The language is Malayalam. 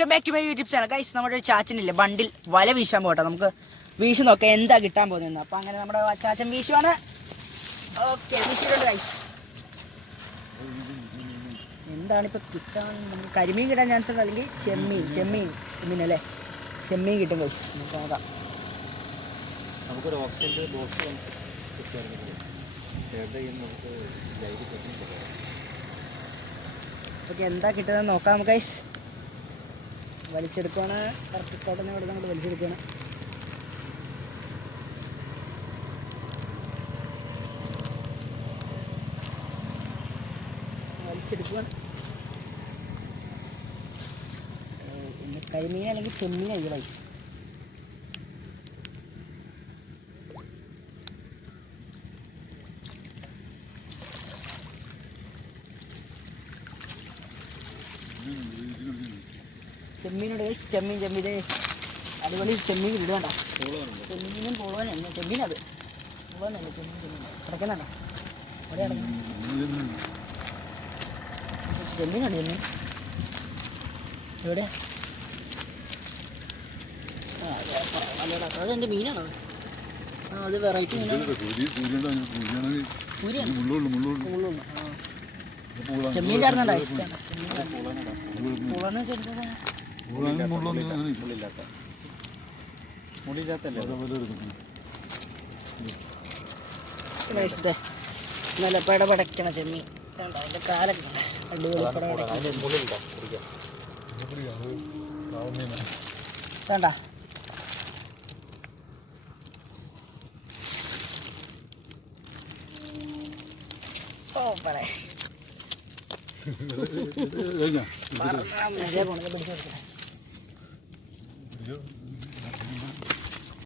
Welcome back to my youtube channel guys നമ്മുടെ ഒരു ചാച്ചനില്ലേ ബണ്ടിൽ വല വീശാൻ പോകട്ടെ. നമുക്ക് വീശു നോക്കാം എന്താ കിട്ടാൻ പോകുന്നത്. അപ്പൊ അങ്ങനെ നമ്മുടെ ചാച്ചൻ വീശുവാണ്. ഓക്കെ വീശിയിട്ടുണ്ട് ഗൈസ് എന്താണ് ഇപ്പൊ കിട്ടാൻ? നമുക്ക് കരിമീൻ കിട്ടാൻ ചാൻസ് ഉണ്ട്? അല്ലെങ്കിൽ ചെമ്മീൻ? ചെമ്മീൻ ചെമ്മീൻ അല്ലേ? ചെമ്മീൻ കിട്ടും ഗൈസ് നമുക്ക് നോക്കാം. നമുക്കൊരു ബോക്സ് നമുക്ക് ഓക്കെ എന്താ കിട്ടുന്നത് നോക്കാം നമുക്ക് ഗൈസ് വലിച്ചെടുക്കുകയാണ് കറക്റ്റ് കോട്ടനെ ഇവിടെ നമ്മൾ വലിച്ചെടുക്കുകയാണ് ഏഹ് ഇന്ന് കരിമീൻ അല്ലെങ്കിൽ ചെമ്മീൻ ആയി ഗൈസ് ചെമ്മീനുണ്ട്. ഗൈസ് ചെമ്മീൻ ചെമ്മീൻ. ദേ അടിപൊളി ചെമ്മീൻ ഇടുകണ്ട ചെമ്മീനും പോവാനല്ല ചെമ്മീനത്. പോവാനല്ല ചെമ്മീൻ ചെമ്മീൻ. കിടക്കുന്നുണ്ടോ അവിടെ ചെമ്മീനാണ് ചെമ്മീൻ. എവിടെ? അതെ, അത് മീനാണത് ആ അത് വെറൈറ്റി മീനാണ്. ചെമ്മീൻ ചേർന്നുണ്ടോ പൂളാന്ന് വെച്ചാൽ മുള്ളൊന്നും മുള്ളില്ലാത്ത മുള്ളില്ലാത്തല്ലേ നല്ല പടപടക്കണ ചെമ്മീൻ. അതിന്റെ ഉണ്ട്. അടിപൊളി കണ്ട? ഓ പറയേ. do it.